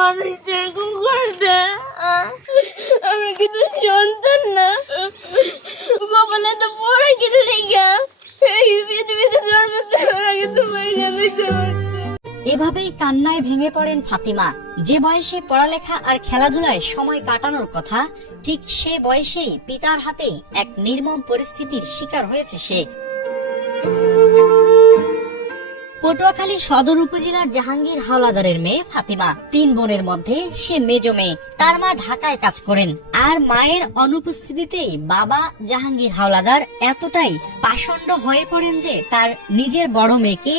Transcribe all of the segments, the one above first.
মানুষ যেরকম করছে আমি কিন্তু সন্তান না, কপালে তো পড়ে গেলে এই পৃথিবীতে জন্ম দেওয়ার কিন্তু মাইনা দিতে পারছে। এভাবেই কান্নায় ভেঙে পড়েন ফাতিমা। যে বয়সে পড়ালেখা আর খেলাধুলায় সময় কাটানোর কথা, ঠিক সে বয়সেই পিতার হাতেই এক নির্মম পরিস্থিতির শিকার হয়েছে সে। পটুয়াখালী সদর উপজেলার জাহাঙ্গীর হাওলাদারের মেয়ে ফাতিমা 3 বোনের মধ্যে সে মেজো মেয়ে। তার মা ঢাকায় কাজ করেন, আর মায়ের অনুপস্থিতিতেই বাবা জাহাঙ্গীর হাওলাদার এতটাই পাষণ্ড হয়ে পড়েন যে তার নিজের বড় মেয়েকে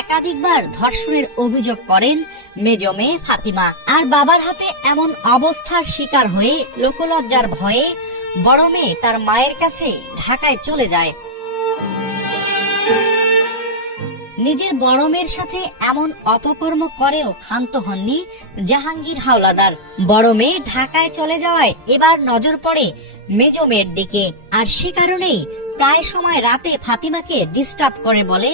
একাধিকবার ধর্ষণের অভিযোগ করেন মেজো মেয়ে ফাতিমা। আর বাবার হাতে এমন অবস্থার শিকার হয়ে লোকলজ্জার ভয়ে বড় মেয়ে তার মায়ের কাছে ঢাকায় চলে যায়। নিজের বড় মেয়ের সাথে এমন অপকর্ম করেও ক্ষান্ত হননি জাহাঙ্গীর হাওলাদার। বড় মেয়ে ঢাকায় চলে যাওয়ায় এবার নজর পড়ে মেজো মেয়ের দিকে, আর সে কারণেই প্রায় সময় রাতে ফাতিমাকে ডিস্টার্ব করে বলে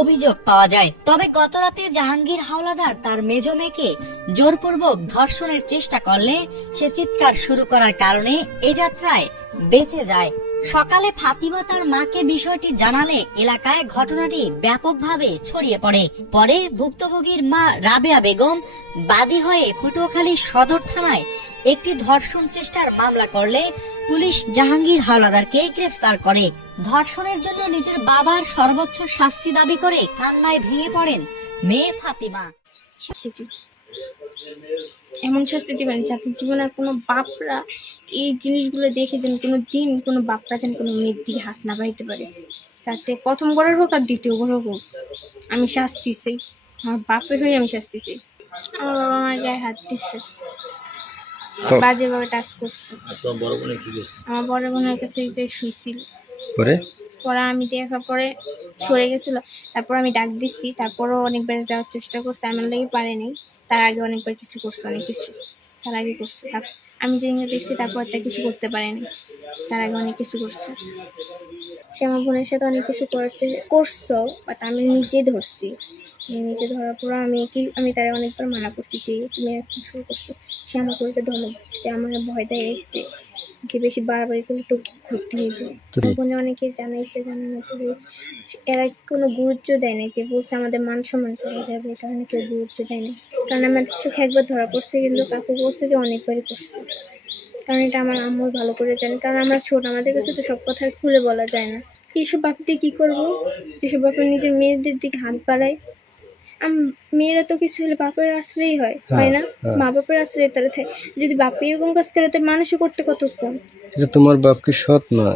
অভিযোগ পাওয়া যায়। তবে গত রাতে জাহাঙ্গীর হাওলাদার তার মেজো মেয়েকে জোরপূর্বক ধর্ষণের চেষ্টা করলে সে চিৎকার শুরু করার কারণে এ যাত্রায় বেঁচে যায়। সকালে ফাতিমা তার মাকে বিষয়টি জানালে এলাকায় ঘটনাটি ব্যাপকভাবে ছড়িয়ে পড়ে। পরে ভুক্তভোগীর মা রাবেয়া বেগম বাদী হয়ে পটুয়াখালী সদর থানায় একটি ধর্ষণ চেষ্টার মামলা করলে পুলিশ জাহাঙ্গীর হাওলাদারকে গ্রেফতার করে। ধর্ষণের জন্য নিজের বাবার সর্বোচ্চ শাস্তি দাবি করে কান্নায় ভেঙে পড়েন মেয়ে ফাতিমা। এমন শাস্তি দিবেন যাতে জীবনে কোনো বাপরা এই জিনিসগুলো দেখে যেন কোনো দিন কোনো বাপরা যেন কোনো মেয়ের দিকে হাত না বাড়িতে পারে। যাতে প্রথম বড় হোক আর দ্বিতীয় বড় হোক, আমি শাস্তি চাই, আমার বাপের হয়ে আমি শাস্তি চাই। আমার বাবা আমার গায়ে হাত দিচ্ছে, বাজেভাবে টাচ করছে। আমার বড় বোনের কাছে যে শুইছিল, পরে আমি দেখার পরে সরে গেছিল, তারপর আমি ডাক দিচ্ছি, তারপরও অনেকবার যাওয়ার চেষ্টা করছে, আমার লেগে পারেনি। তার আগে অনেকবার কিছু করছে, অনেক কিছু তার আগে করছে। আমি যেদিন দেখছি তারপর তা কিছু করতে পারেনি, তার আগে অনেক কিছু করছে। সে আমার বোনের সাথে অনেক কিছু করছো, বাট আমি নিজে ধরছি। নিজে ধরার পর আমি তারা অনেকবার মানা করছি যে তুমি এখন শুরু করছো। সে আমার করে ধমক দিচ্ছে, আমার ভয় দেয় এসছে যে বেশি বাড়াবাড়ি করলে তো ঘুরতে হইবে। বোনে অনেকে জানাইছে, জানানোর পরে এরা কোনো গুরুত্ব দেয় না, যে বলছে আমাদের মান সম্মান করা যাবে, এই কারণে কেউ গুরুত্ব দেয় না। কারণ আমার চোখে একবার ধরা পড়ছে, কিন্তু কাকু বলছে যে অনেকবারই করছে। কারণ এটা আমার আম্মু ভালো করে জানে, কারণ আমরা ছোট, আমাদের কাছে তো সব কথা খুলে বলা যায় না। এইসব বাপিতে কি করবো, যেসব বাপের নিজের মেয়েদের দিকে হাত বাড়ায়। মেয়েরা তো কিছু হলে বাপের আশ্রয়ই হয় না, মা বাপের আশ্রয় তারা থাকে। যদি বাপে এরকম কাজ করে তো মানুষও করতে কতক্ষণ। এটা তোমার বাপ কি সৎ না?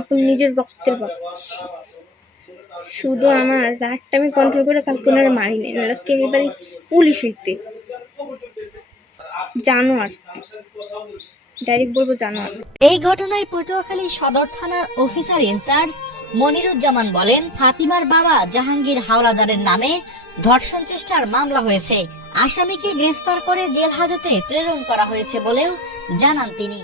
আপন নিজের রক্তের বাপ। শুধু আমার রাগটা আমি কন্ট্রোল করে কালকে ওনারা মারি নেই, আজকে এবারে পুলিশ হইতে জানোয়ার, ডাইরেক্ট বলবো জানোয়ার। এই ঘটনায় পটুয়াখালী সদর থানার অফিসার ইনচার্জ মনিরুজ্জামান বলেন, ফাতিমার বাবা জাহাঙ্গীর হাওলাদারের নামে ধর্ষণ চেষ্টার মামলা হয়েছে। আসামিকে গ্রেফতার করে জেল হাজতে প্রেরণ করা হয়েছে বলেও জানান তিনি।